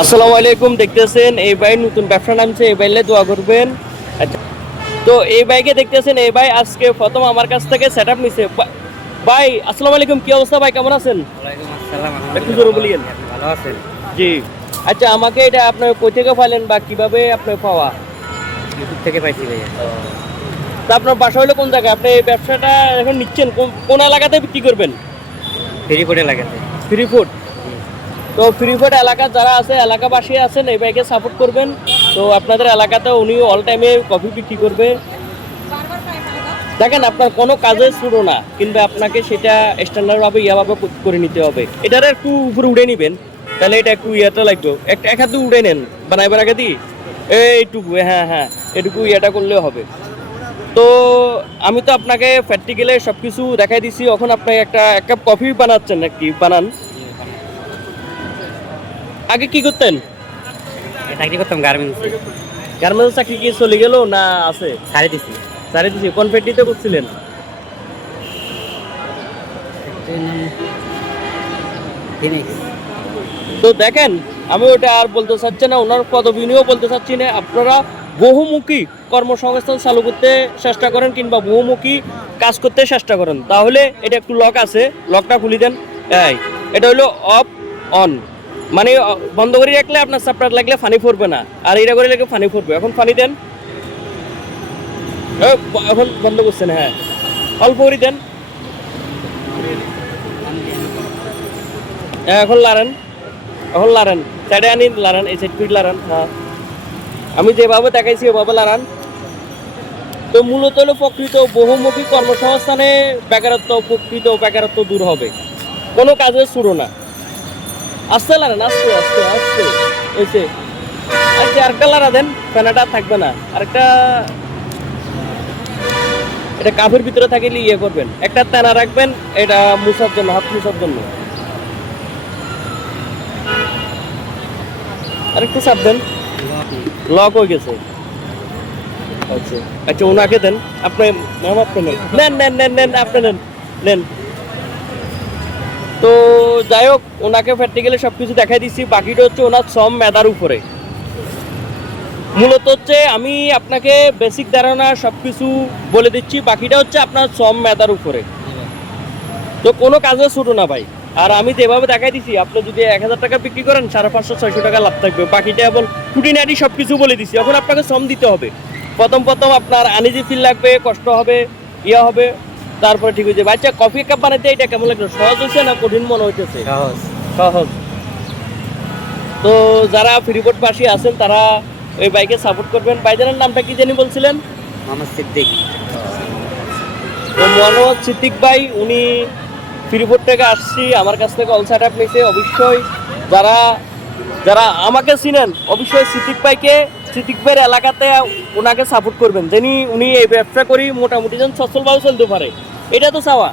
আসসালামু আলাইকুম। দেখতেছেন এই ভাই নতুন ব্যবসা নামছে, এই ভাইলে দোয়া করবেন। আচ্ছা, তো এই ভাইকে দেখতেছেন, এই ভাই আজকে প্রথম আমার কাছ থেকে সেটআপ নিছে। ভাই আসসালামু আলাইকুম, কি অবস্থা ভাই, কেমন আছেন? ওয়ালাইকুম আসসালাম। একটু আলহামদুলিল্লাহ জোরে ভালো বলিয়েন। আছি। আপনি ভালো আছেন? জি। আচ্ছা, আমাকে এটা আপনার কই থেকে পাইলেন বা কিভাবে আপনি পাওয়া? ইউটিউব থেকে পাইছি ভাইয়া। তো আপনার বাসা হলো কোন জায়গায়? আপনি এই ব্যবসাটা এখন নিচ্ছেন কোন এলাকাতে বিক্রি করবেন? ফেরিপোর্টে লাগাতে। Free food. তো ফ্রি ফুড এলাকা যারা আছে, এলাকাবাসী আছেন, এই ভাইকে সাপোর্ট করবেন। তো আপনাদের এলাকাতে উনি অল টাইমে কফি বিক্রি করবে। দেখেন, আপনার কোনো কাজে শুরু না, কিংবা আপনাকে সেটা স্ট্যান্ডার্ডভাবে ইয়াভাবে করে নিতে হবে। এটার একটু উপরে উঠে নেবেন, তাহলে এটা একটু ইয়েটা লাগবে। একটা এক হাতে উঠে নেন, বানাইবার আগে দিই এইটুকু, হ্যাঁ হ্যাঁ, এটুকু ইয়েটা করলেও হবে। তো আমি তো আপনাকে প্র্যাকটিক্যালে সব কিছু দেখাই দিছি। এখন আপনি একটা এক কাপ কফি বানাচ্ছেন নাকি? বানান। আগে কি করতেন? চাকরি করতাম গার্মেন্টসে। গার্মেন্টস চাকরি কি চলে গেল না আছে? ছাড়ে দিছি। সারি দিছি। কোন ফ্যাক্টরিতে করছিলেন? ফিনিক্স। তো দেখেন, আমি ওটা আর বলতে চাচ্ছি না, ওনার পদবি নিয়েও বলতে চাচ্ছি না। আপনারা বহুমুখী কর্মসংস্থান চালু করতে চেষ্টা করেন, কিংবা বহুমুখী কাজ করতে চেষ্টা করেন। তাহলে এটা একটু লক আছে, লকটা খুলে দেন। এই এটা হলো অফ অন, মানে বন্ধ করে রাখলে আপনার সাপ্লার লাগলে পানি পড়বে না, আর এটা করে লাগলে পানি পড়বে। এখন পানি দেন। এখন বন্ধ করছেন, হ্যাঁ, অল্প করে দেন। এখন লাড়েন, এখন লাড়েন, সাইডে আনি লাড়ান, এই সাইড করে লাড়ান। হ্যাঁ, আমি যেভাবে দেখাইছি ওভাবে লাড়ান। তো মূলত হলো প্রকৃত বহুমুখী কর্মসংস্থানে প্রকৃত বেকারত্ব দূর হবে। কোনো কাজে শুরু না। আস্তে লাড়ান, আস্তে আস্তে আস্তে এসে। আচ্ছা, আরেকটা লাড়া দেন, ফেনাটা থাকবে না। আরেকটা, এটা কাপের ভিতরে থাকলে ইয়ে করবেন, একটা তেনা রাখবেন, এটা মুছার জন্য, হাত মুছার জন্য। আরেকটু চাপ দেন, লক হয়ে গেছে। আচ্ছা আচ্ছা, ওনাকে দেন। আপনি আপনি নেন, নেন নেন নেন, আপনি নেন নেন। তো যাই হোক, ওনাকে প্র্যাকটিক্যালি সব কিছু দেখাই দিচ্ছি। বাকিটা হচ্ছে ওনার শ্রম মেধার উপরে। মূলত হচ্ছে আমি আপনাকে বেসিক ধারণা সব কিছু বলে দিচ্ছি, বাকিটা হচ্ছে আপনার শ্রম মেধার উপরে। তো কোনো কাজে ছোটো না ভাই। আর আমি যেভাবে দেখাই দিছি, আপনি যদি 1000 টাকা বিক্রি করেন, 550-600 টাকা লাভ থাকবে। বাকিটা এবং খুঁটিনাটি সব কিছু বলে দিছি। এখন আপনাকে শ্রম দিতে হবে। প্রথম আপনার আনইজি ফিল লাগবে, কষ্ট হবে, ইয়ে হবে, তারপরে ঠিক হয়ে যাবে। আচ্ছা, কফি কাপ বানাইতে এটা কেমন লাগলো? সহজ হয়েছে না কঠিন মনে হইতেছে? সহজ। সহজ। তো যারা ফ্রিপোর্ট পাশে আছেন, তারা ওই বাইকে সাপোর্ট করবেন। বাইজানের নামটা কি জানি বলছিলেন? মোহাম্মদ সিদ্দিক। তো মোহাম্মদ সিদ্দিক ভাই, উনি ফ্রিপোর্ট থেকে আসছি, আমার কাছ থেকে অল সেট আপ নিয়েছে। অবশ্যই যারা যারা আমাকে চিনেন, অবশ্যই সিদ্দিক ভাইয়ের এলাকাতে ওনাকে সাপোর্ট করবেন, যিনি উনি এই ব্যবসা করি মোটামুটি যেন সচ্ছলভাবে চলতে পারে। এটা তো চাওয়া।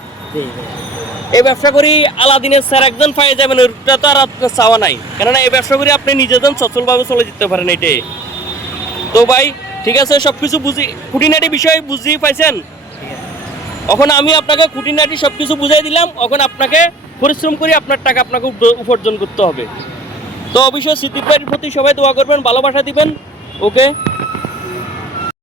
এই ব্যবসা করি আলাদিনের স্যার একজন পাই যাবেন, ওটা তো আর আপনার চাওয়া নাই। কেননা এই ব্যবসা করি আপনি নিজেজন সচ্ছলভাবে চলে যেতে পারেন, এটাই। তো ভাই ঠিক আছে, সব কিছু খুঁটিনাটি বিষয় বুঝিয়ে পাইছেন। এখন আমি আপনাকে খুঁটিনাটি সব কিছু বুঝাই দিলাম। এখন আপনাকে পরিশ্রম করে আপনার টাকা আপনাকে উপার্জন করতে হবে। তো অবশ্যই সিদ্দিক ভাইয়ের প্রতি সবাই দোয়া করবেন, ভালোবাসা দিবেন। ওকে।